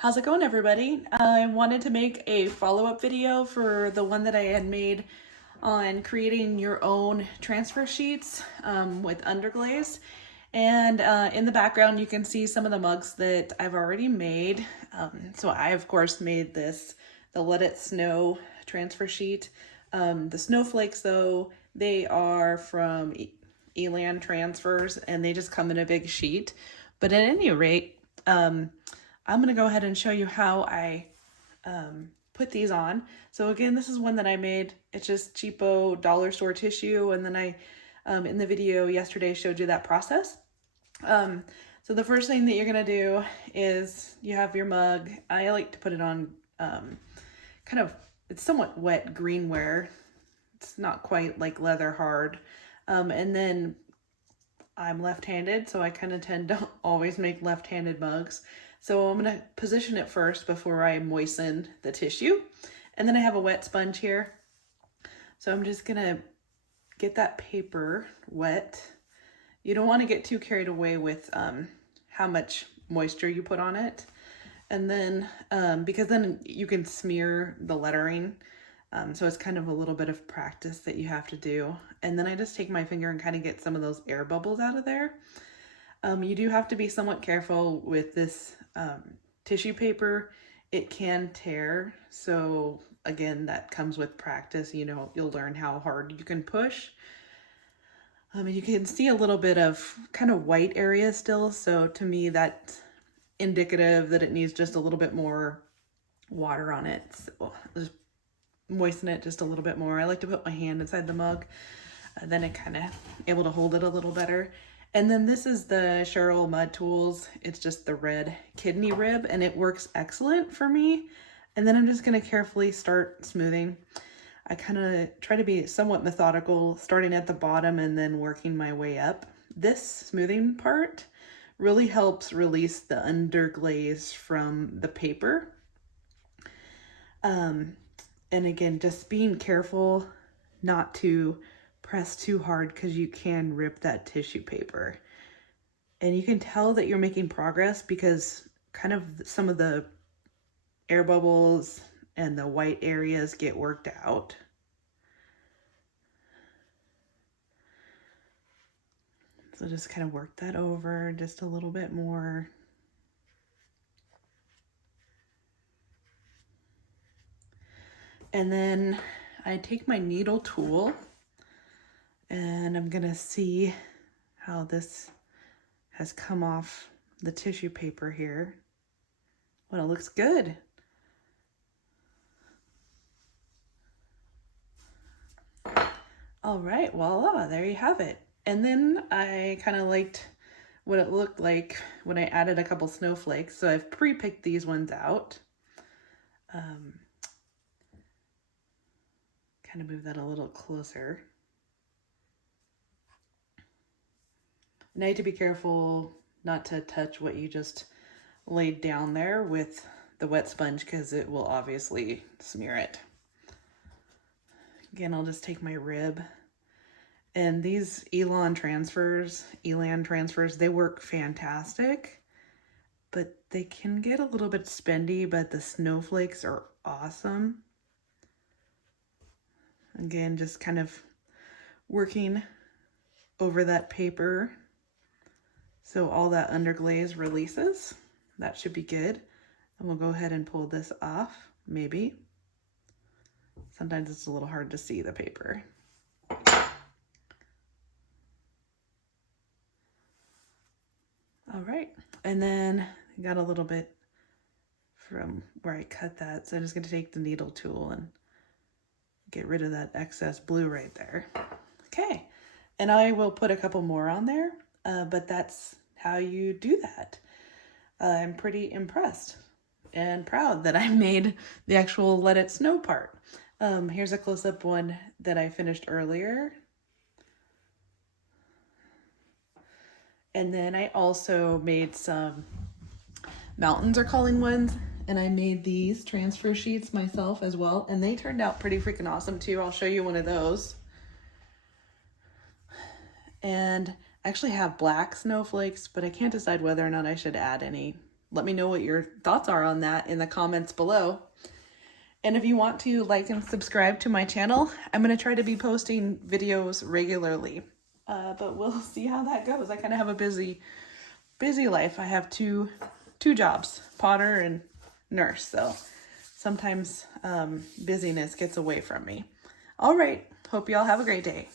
How's it going, everybody? I wanted to make a follow-up video for the one that I had made on creating your own transfer sheets with underglaze. And in the background, you can see some of the mugs that I've already made. So I, of course, made this, the Let It Snow transfer sheet. The snowflakes, though, they are from Elan Transfers, and they just come in a big sheet. But at any rate, I'm going to go ahead and show you how I put these on. So again, this is one that I made. It's just cheapo dollar store tissue. And then I, in the video yesterday, showed you that process. So the first thing that you're going to do is you have your mug. I like to put it on kind of, it's somewhat wet greenware. It's not quite like leather hard. And then I'm left-handed, so I kind of tend to always make left-handed mugs. So I'm going to position it first before I moisten the tissue. And then I have a wet sponge here. So I'm just going to get that paper wet. You don't want to get too carried away with how much moisture you put on it. And then, because then you can smear the lettering. So it's kind of a little bit of practice that you have to do. And then I just take my finger and kind of get some of those air bubbles out of there. You do have to be somewhat careful with this tissue paper. It can tear. So again, that comes with practice. You know, you'll learn how hard you can push. You can see a little bit of kind of white area still. So to me, that's indicative that it needs just a little bit more water on it. So just moisten it just a little bit more. I like to put my hand inside the mug. Then it kind of able to hold it a little better. And then this is the Cheryl Mud Tools. It's just the red kidney rib, and it works excellent for me. And then I'm just going to carefully start smoothing. I kind of try to be somewhat methodical, starting at the bottom and then working my way up. This smoothing part really helps release the underglaze from the paper. And again, just being careful not to press too hard because you can rip that tissue paper. And you can tell that you're making progress because kind of some of the air bubbles and the white areas get worked out. So just kind of work that over just a little bit more. And then I take my needle tool and I'm gonna see how this has come off the tissue paper here. Well, it looks good. All right, voila, there you have it. And then I kind of liked what it looked like when I added a couple snowflakes. So I've pre-picked these ones out. Kind of move that a little closer. And I have to be careful not to touch what you just laid down there with the wet sponge because it will obviously smear it. Again, I'll just take my rib. And these Elan transfers, they work fantastic, but they can get a little bit spendy, but the snowflakes are awesome. Again, just kind of working over that paper so all that underglaze releases. That should be good. And we'll go ahead and pull this off, maybe. Sometimes it's a little hard to see the paper. All right, and then I got a little bit from where I cut that, so I'm just gonna take the needle tool and get rid of that excess blue right there. Okay, and I will put a couple more on there, but that's how you do that. I'm pretty impressed and proud that I made the actual Let It Snow part. Here's a close-up one that I finished earlier. And then I also made some Mountains Are Calling ones, and I made these transfer sheets myself as well, and they turned out pretty freaking awesome too. I'll show you one of those. And I actually have black snowflakes, but I can't decide whether or not I should add any let me know what your thoughts are on that in the comments below. And if you want to like and subscribe to my channel, I'm going to try to be posting videos regularly. But we'll see how that goes. I kind of have a busy life. I have two jobs, potter and nurse. So sometimes busyness gets away from me. All right. Hope you all have a great day.